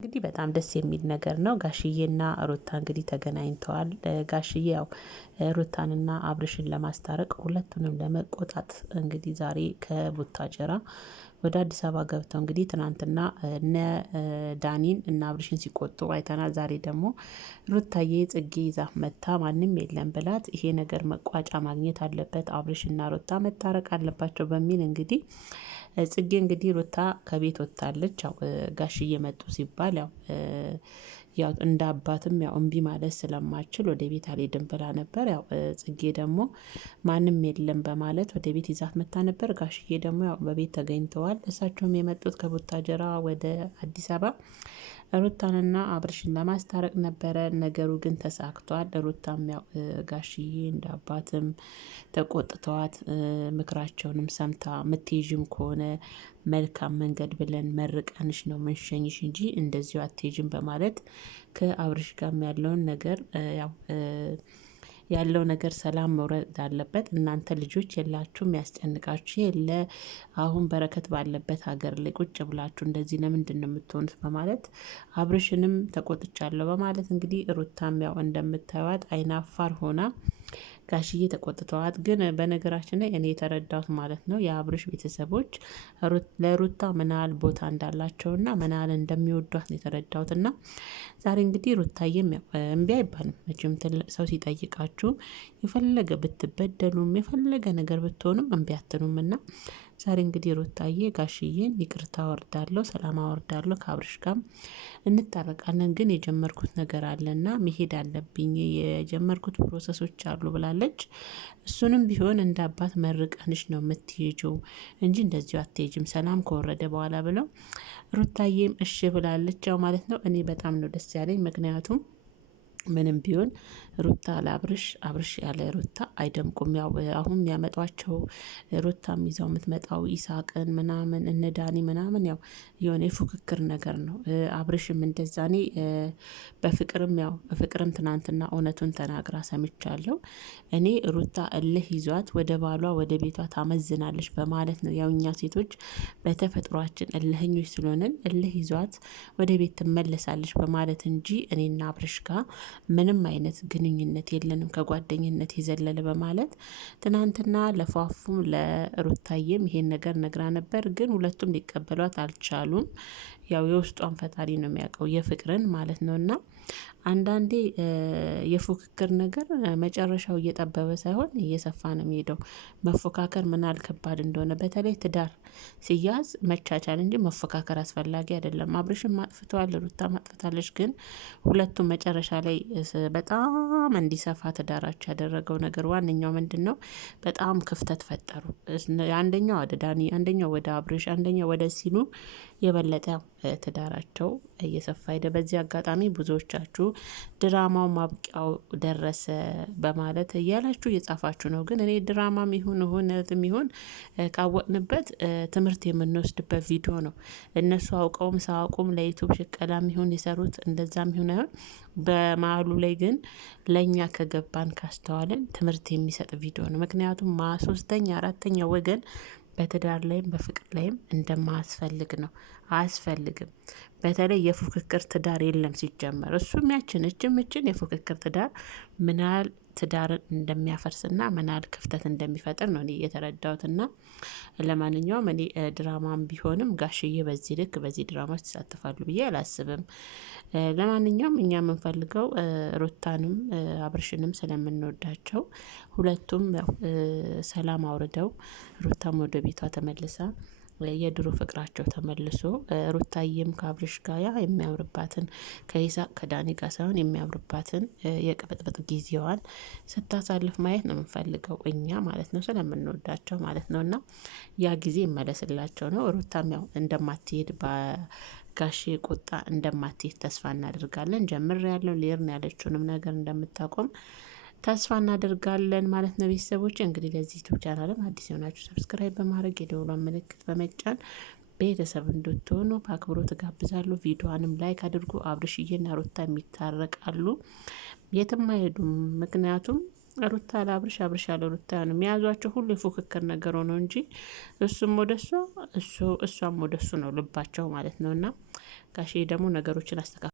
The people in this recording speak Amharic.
እንግዲህ በጣም ደስ የሚል ነገር ነው። ጋሽዬና ሩታ እንግዲህ ተገናኝተዋል። ጋሽዬ ያው ሩታንና አብርሽን ለማስታረቅ ሁለቱንም ለመቆጣት እንግዲህ ዛሬ ከቡታጀራ ወደ አዲስ አበባ ገብተው እንግዲህ ትናንትና እነ ዳኒን እና አብርሽን ሲቆጡ አይተናል። ዛሬ ደግሞ ሩታዬ ጽጌ ይዛ መታ ማንም የለም ብላት ይሄ ነገር መቋጫ ማግኘት አለበት፣ አብርሽና ሩታ መታረቅ አለባቸው በሚል እንግዲህ ጽጌ እንግዲህ ሩታ ከቤት ወጥታለች። ያው ጋሽዬ መጡ ሲባል ያው እንደ አባትም ያው እምቢ ማለት ስለማችል ወደ ቤት አልሄድም ብላ ነበር። ያው ጽጌ ደግሞ ማንም የለም በማለት ወደ ቤት ይዛት መታ ነበር። ጋሽዬ ደግሞ ያው በቤት ተገኝተዋል። እሳቸውም የመጡት ከቡታጀራ ወደ አዲስ አበባ ሩታንና አብርሽን ለማስታረቅ ነበረ። ነገሩ ግን ተሳክቷል። ሩታም ያው ጋሽዬ እንደ አባትም ተቆጥተዋት ምክራቸውንም ሰምታ ምትሄጂም ከሆነ መልካም መንገድ ብለን መርቀንሽ ነው ምንሸኝሽ እንጂ እንደዚሁ አትሄጂም በማለት ከአብርሽ ጋርም ያለው ነገር ሰላም መውረድ አለበት። እናንተ ልጆች የላችሁም ያስጨንቃችሁ የለ አሁን በረከት ባለበት ሀገር ላይ ቁጭ ብላችሁ እንደዚህ ለምንድን ነው የምትሆኑት? በማለት አብርሽንም ተቆጥቻለሁ በማለት እንግዲህ ሩታም ያው እንደምታዩት አይናፋር ሆና ጋሽዬ ተቆጥተዋት። ግን በነገራችን ላይ እኔ የተረዳሁት ማለት ነው የአብርሽ ቤተሰቦች ለሩታ ምን ያህል ቦታ እንዳላቸውና ምን ያህል እንደሚወዷት ነው የተረዳሁት። እና ዛሬ እንግዲህ ሩታዬም እምቢ አይባልም መቼም ትልቅ ሰው ሲጠይቃችሁ የፈለገ ብትበደሉም የፈለገ ነገር ብትሆኑም እምቢ አትሉም። እና ዛሬ እንግዲህ ሩታዬ ጋሽዬን ይቅርታ ወርዳለሁ፣ ሰላም አወርዳለሁ፣ ከአብርሽ ጋር እንታረቃለን፣ ግን የጀመርኩት ነገር አለና መሄድ አለብኝ፣ የጀመርኩት ፕሮሰሶች አሉ ብላለች። እሱንም ቢሆን እንደ አባት መርቀንሽ ነው የምትሄጂው እንጂ እንደዚሁ አትሄጂም ሰላም ከወረደ በኋላ ብለው ሩታዬም እሺ ብላለች። ያው ማለት ነው እኔ በጣም ነው ደስ ያለኝ። ምክንያቱም ምንም ቢሆን ሩታ ለአብርሽ አብርሽ ያለ ሩታ አይደምቁም። ያው አሁን የሚያመጧቸው ሩታም ይዛው የምትመጣው ኢሳቅን ምናምን እነ ዳኒ ምናምን ያው የሆነ የፉክክር ነገር ነው። አብርሽም እንደዛ እኔ በፍቅርም ትናንትና እውነቱን ተናግራ ሰምቻለሁ። እኔ ሩታ እልህ ይዟት ወደ ባሏ ወደ ቤቷ ታመዝናለች በማለት ነው። ያው እኛ ሴቶች በተፈጥሯችን እልህኞች ስለሆነን እልህ ይዟት ወደ ቤት ትመለሳለች በማለት እንጂ እኔና አብርሽ ጋር ምንም አይነት ግንኙነት የለንም ከጓደኝነት የዘለለ በማለት ትናንትና ለፏፉም ለሩታዬም ይሄን ነገር ነግራ ነበር። ግን ሁለቱም ሊቀበሏት አልቻሉም። ያው የውስጧን ፈጣሪ ነው የሚያውቀው የፍቅርን ማለት ነውና አንዳንዴ የፉክክር ነገር መጨረሻው እየጠበበ ሳይሆን እየሰፋ ነው የሚሄደው። መፎካከር ምናል ከባድ እንደሆነ በተለይ ትዳር ሲያዝ መቻቻል እንጂ መፎካከር አስፈላጊ አይደለም። አብርሽም ማጥፍተዋል፣ ሩታ ማጥፍታለች። ግን ሁለቱም መጨረሻ ላይ በጣም እንዲሰፋ ትዳራቸው ያደረገው ነገር ዋነኛው ምንድነው? በጣም ክፍተት ፈጠሩ። አንደኛው ወደ ዳኒ፣ አንደኛው ወደ አብርሽ፣ አንደኛው ወደ ሲኑ የበለጠ ትዳራቸው እየሰፋ ሄደ። በዚህ አጋጣሚ ብዙዎቻችሁ ድራማው ማብቂያው ደረሰ በማለት እያላችሁ እየጻፋችሁ ነው። ግን እኔ ድራማም ይሁን እውነትም ይሁን ካወቅንበት ትምህርት የምንወስድበት ቪዲዮ ነው። እነሱ አውቀውም ሳያውቁም ለዩቱብ ሽቀላም ይሁን የሰሩት እንደዛም ይሁን አይሆን በመሀሉ ላይ ግን ለእኛ ከገባን ካስተዋልን ትምህርት የሚሰጥ ቪዲዮ ነው። ምክንያቱም ሶስተኛ አራተኛ ወገን በትዳር ላይም በፍቅር ላይም እንደማያስፈልግ ነው። አያስፈልግም። በተለይ የፉክክር ትዳር የለም ሲጀመር። እሱም እችን የፉክክር ትዳር ምን ያህል ትዳርን እንደሚያፈርስና ምን ያህል ክፍተት እንደሚፈጥር ነው እኔ የተረዳሁትና ለማንኛውም እኔ ድራማም ቢሆንም ጋሽዬ በዚህ ልክ በዚህ ድራማ ውስጥ ይሳተፋሉ ብዬ አላስብም። ለማንኛውም እኛ የምንፈልገው ሩታንም አብርሽንም ስለምንወዳቸው ሁለቱም ሰላም አውርደው ሩታም ወደ ቤቷ ተመልሳ የድሮ ፍቅራቸው ተመልሶ ሩታዬም ከአብርሽ ጋር የሚያምርባትን ከይሳቅ ከዳኒ ጋር ሳይሆን የሚያምርባትን የቅብጥብጥ ጊዜዋን ስታሳልፍ ማየት ነው የምንፈልገው እኛ ማለት ነው፣ ስለምንወዳቸው ማለት ነው። እና ያ ጊዜ ይመለስላቸው ነው። ሩታም ያው እንደማትሄድ በጋሼ ቁጣ እንደማትሄድ ተስፋ እናደርጋለን። ጀምር ያለው ሌርን ያለችውንም ነገር እንደምታቆም ተስፋ እናደርጋለን ማለት ነው። ቤተሰቦች እንግዲህ ለዚህ ዩቲዩብ ቻናልም አዲስ የሆናችሁ ሰብስክራይብ በማድረግ የደወሏን ምልክት በመጫን ቤተሰብ እንድትሆኑ በአክብሮት ጋብዛለሁ። ቪዲዮዋንም ላይክ አድርጉ። አብርሽዬና ሩታ የሚታረቃሉ፣ የትም አይሄዱም። ምክንያቱም ሩታ ለአብርሽ፣ አብርሽ ያለ ሩታ ነው የሚያዟቸው ሁሉ የፉክክር ነገር ሆነው እንጂ እሱም ወደ እሷ እሷም ወደ እሱ ነው ልባቸው ማለት ነው። እና ጋሼ ደግሞ ነገሮችን አስተካክል